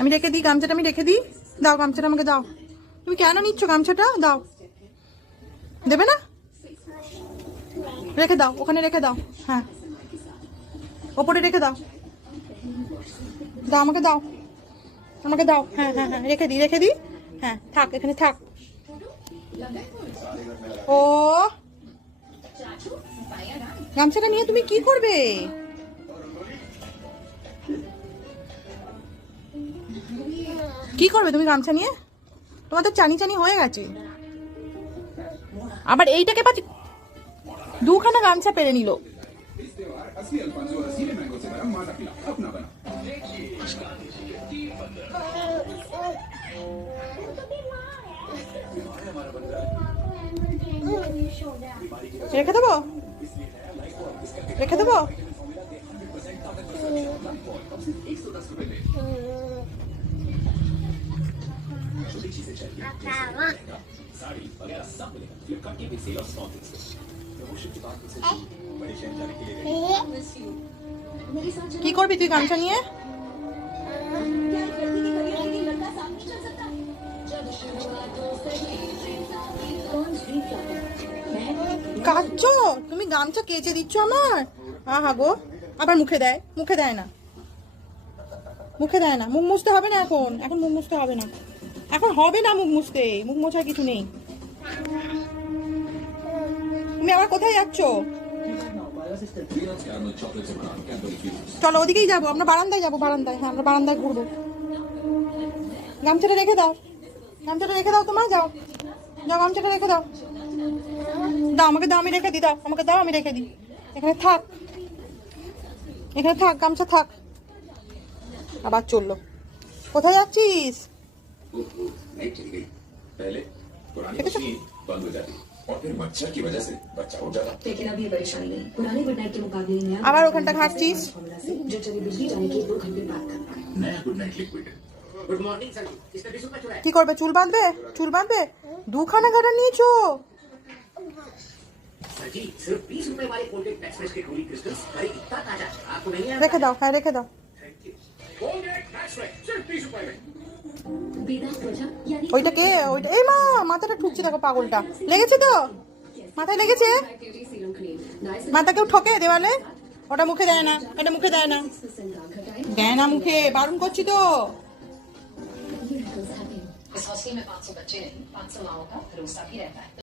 আমি রেখে দিই গামছাটা, আমি রেখে দিই। দাও গামছাটা আমাকে দাও। তুমি কেন নিচ্ছ গামছাটা? দাও। দেবে না? রেখে দাও, ওখানে রেখে দাও। হ্যাঁ, ওপরে রেখে দাও। দাও আমাকে, দাও আমাকে, দাও। হ্যাঁ হ্যাঁ হ্যাঁ, রেখে দিই, রেখে দিই। হ্যাঁ থাক, এখানে থাক। ও গামছাটা নিয়ে তুমি কি করবে? কি করবে তুমি গামছা নিয়ে? তোমার তো চানি চানি হয়ে গেছে। আবার এইটাকে পাচ্ছি, দুখানা গামছা পেরে নিল। রেখে দেবো, রেখে দেবো। কি করবি তুই গামছা নিয়ে? কাচ্ছো তুমি গামছা কেচে দিচ্ছ আমার? আহা গো, আবার মুখে দেয়, মুখে দেয় না, মুখে দেয় না। মুখ মুছতে হবে না এখন, এখন মুখ মুছতে হবে না, এখন হবে না মুখ মুছতে, মুখ মোছার কিছু নেই। তুমি আবার কোথায় যাচ্ছ? চলো ওদিকেই যাবো, আমরা বারান্দায় যাবো, বারান্দায়। হ্যাঁ, আমরা বারান্দায় ঘুরবো। গামছাটা রেখে দাও, গামছাটা রেখে দাও। তোমার যাও, যাও গামছাটা রেখে দাও। দাও আমাকে, দাও, আমি রেখে দিই। দাও আমাকে, দাও, আমি রেখে দিই। এখানে থাক, এখানে থাক, গামছা থাক। আবার চললো। কোথায় যাচ্ছিস? আবার ওখানটা ঘাটছিস। কি করবে? চুল বাঁধবে? চুল বাঁধবে? দুখানা গাড়া নিয়েছো। রেখে দাও, হ্যাঁ রেখে দাও। ওইটা কে? ওইটা, এই মা মাথাটা ঠুকছে, দেখো পাগলটা। লেগেছে তো, মাথায় লেগেছে। মাথা কেউ ঠকে দেওয়ালে? ওটা মুখে দেয় না, এটা মুখে দেয় না, দেয় না মুখে, বারণ করছি তো। इस हॉस्टल में 500 बच्चे नहीं, 500 माओ का भरोसा भी रहता है।